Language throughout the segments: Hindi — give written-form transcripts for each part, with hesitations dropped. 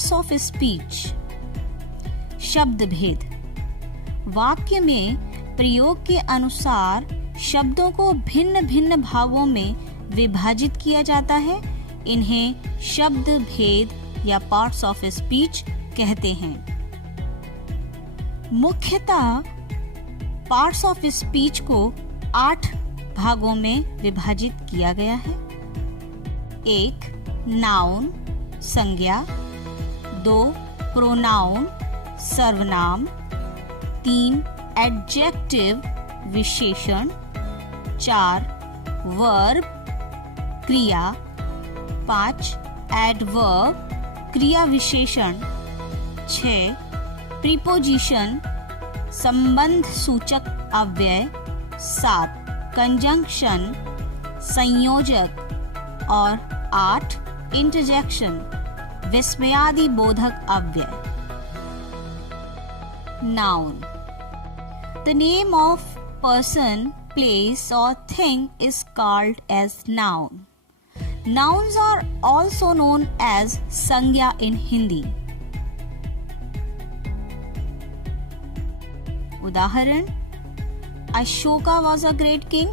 Parts of speech. शब्द भेद। वाक्य में प्रयोग के अनुसार शब्दों को भिन्न भिन्न भागों में विभाजित किया जाता है। इन्हें शब्द भेद या पार्ट्स ऑफ स्पीच कहते हैं। मुख्यतः पार्ट्स ऑफ स्पीच को 8 भागों में विभाजित किया गया है। 1. नाउन संज्ञा, 2. प्रोनाउन सर्वनाम, 3. एडजेक्टिव विशेषण, 4. वर्ब क्रिया, 5. एडवर्ब क्रिया विशेषण, 6. प्रीपोजिशन संबंध सूचक अव्यय, 7. कंजंक्शन संयोजक और 8. इंटरजेक्शन विस्मयादि बोधक अव्यय। Noun. The name of person, place or thing is called as noun. Nouns are also known as संज्ञा in Hindi. उदाहरण, Ashoka was a great king.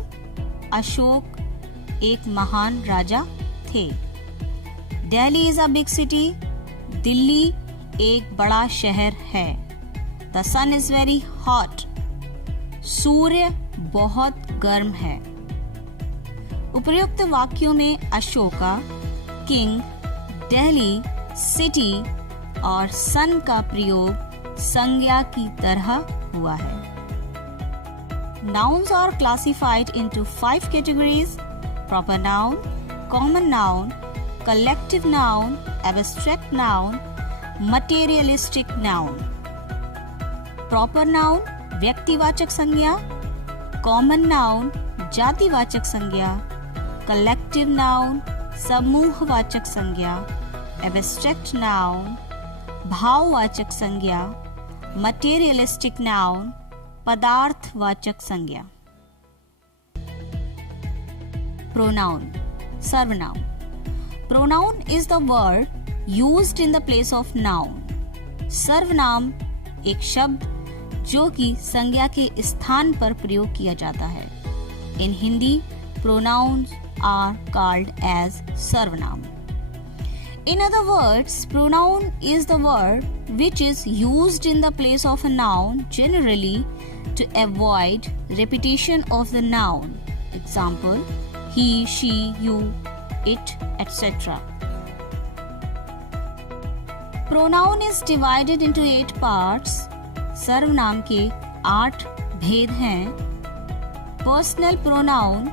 Ashok एक महान राजा थे। Delhi is a big city. Delhi एक बड़ा शहर है। The sun is very hot. सूर्य बहुत गर्म है। उपर्युक्त वाक्यों में अशोका, किंग, दिल्ली, सिटी और सन का प्रयोग संज्ञा की तरह हुआ है। Nouns are classified into 5 categories: proper noun, common noun, collective noun, abstract noun, materialistic noun. Proper noun व्यक्तिवाचक संज्ञा, common noun जातिवाचक संज्ञा, collective noun समूहवाचक संज्ञा, abstract noun भाववाचक संज्ञा, materialistic noun पदार्थवाचक संज्ञा। Pronoun सर्वनाम। Pronoun is the word used in the place of noun. सर्वनाम एक शब्द जो कि संज्ञा के स्थान पर प्रयोग किया जाता है। In Hindi, pronouns are called as सर्वनाम। In other words, pronoun is the word which is used in the place of a noun, generally to avoid repetition of the noun. Example, he, she, you, it, etc. Pronoun is divided into 8 parts. सर्वनाम के 8 भेद हैं। पर्सनल प्रोनाउन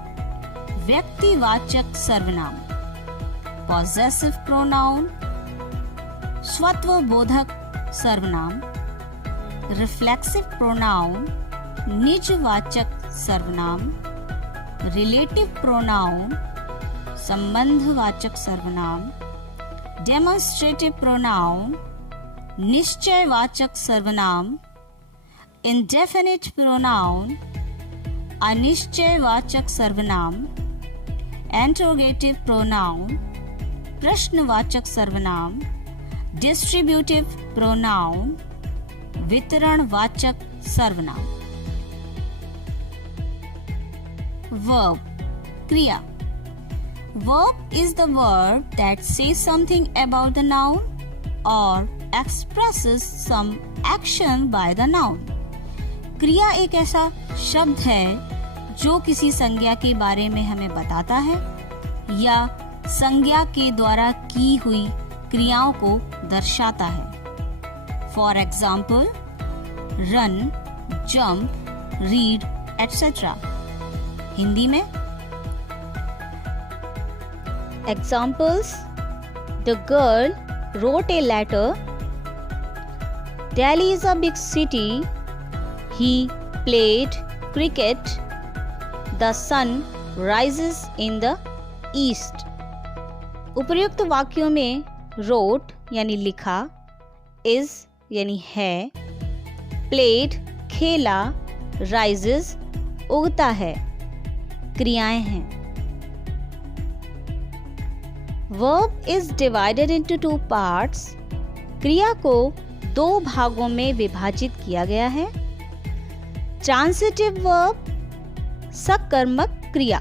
व्यक्तिवाचक सर्वनाम, पॉसेसिव प्रोनाउन स्वत्वबोधक सर्वनाम, रिफ्लेक्सिव प्रोनाउन निजवाचक सर्वनाम, रिलेटिव प्रोनाउन संबंधवाचक सर्वनाम, डेमोन्स्ट्रेटिव प्रोनाउन निश्चयवाचक सर्वनाम, इंडेफिनिट प्रोनाउन अनिश्चयवाचक सर्वनाम, इंटरोगेटिव प्रोनाउन प्रश्नवाचक सर्वनाम, डिस्ट्रीब्यूटिव प्रोनाउन वितरणवाचक सर्वनाम। वर्ब क्रिया। Verb is the word that says something about the noun or expresses some action by the noun. क्रिया एक ऐसा शब्द है जो किसी संज्ञा के बारे में हमें बताता है या संज्ञा के द्वारा की हुई क्रियाओं को दर्शाता है। For example, run, jump, read, etc. Hindi में Examples: The girl wrote a letter. Delhi is a big city. He played cricket. The sun rises in the east. उपर्युक्त वाक्यों में wrote यानी लिखा, is यानी है, played खेला, rises उगता है, क्रियाएं हैं। Verb is divided into 2 parts: क्रिया को दो भागों में विभाजित किया गया है। ट्रांसिटिव वर्ब, सकर्मक क्रिया।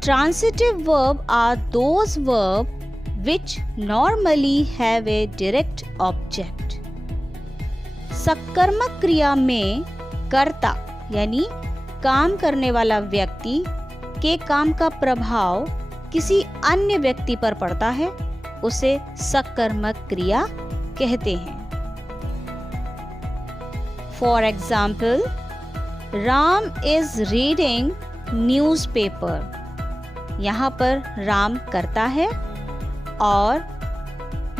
Transitive verb are those verbs which normally have a direct object. सकर्मक क्रिया में कर्ता यानी काम करने वाला व्यक्ति के काम का प्रभाव किसी अन्य व्यक्ति पर पड़ता है, उसे सकर्मक क्रिया कहते हैं। For example, Ram is reading newspaper. यहाँ पर राम कर्ता है और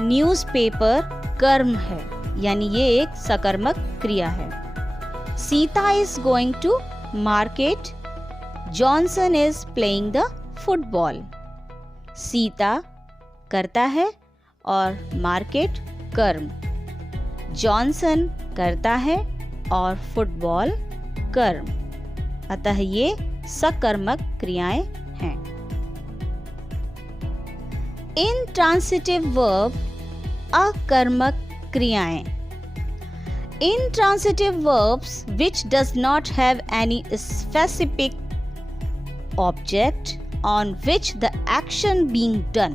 न्यूज़पेपर कर्म है, यानी ये एक सकर्मक क्रिया है। Sita is going to market, Johnson is playing the football. Sita करता है और मार्केट कर्म, जॉनसन करता है और फुटबॉल कर्म, अतः ये सकर्मक क्रियाएं हैं। इनट्रांसिटिव वर्ब, अकर्मक क्रियाएं। Intransitive verbs which does not have any specific object on which the action being done.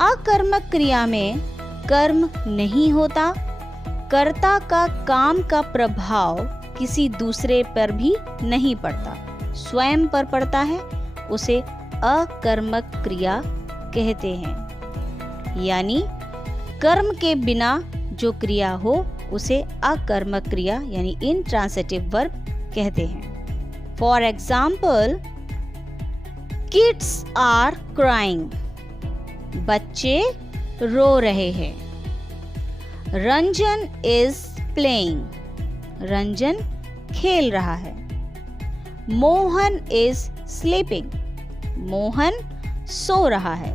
अकर्मक क्रिया में कर्म नहीं होता, कर्ता का काम का प्रभाव किसी दूसरे पर भी नहीं पड़ता, स्वयं पर पड़ता है, उसे अकर्मक क्रिया कहते हैं। यानी कर्म के बिना जो क्रिया हो उसे अकर्मक क्रिया यानी इनट्रांसिटिव वर्ब कहते हैं। For example, kids are crying, बच्चे रो रहे हैं। रंजन इज प्लेइंग, रंजन खेल रहा है। मोहन इज स्लीपिंग, मोहन सो रहा है।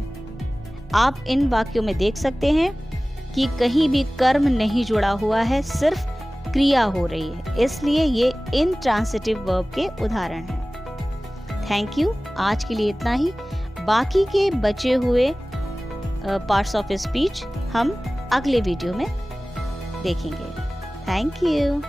आप इन वाक्यों में देख सकते हैं कि कहीं भी कर्म नहीं जुड़ा हुआ है, सिर्फ क्रिया हो रही है, इसलिए ये इनट्रांसिटिव वर्ब के उदाहरण हैं। Thank you. आज के लिए इतना ही। बाकी के बचे हुए पार्ट्स ऑफ स्पीच हम अगले वीडियो में देखेंगे। Thank you.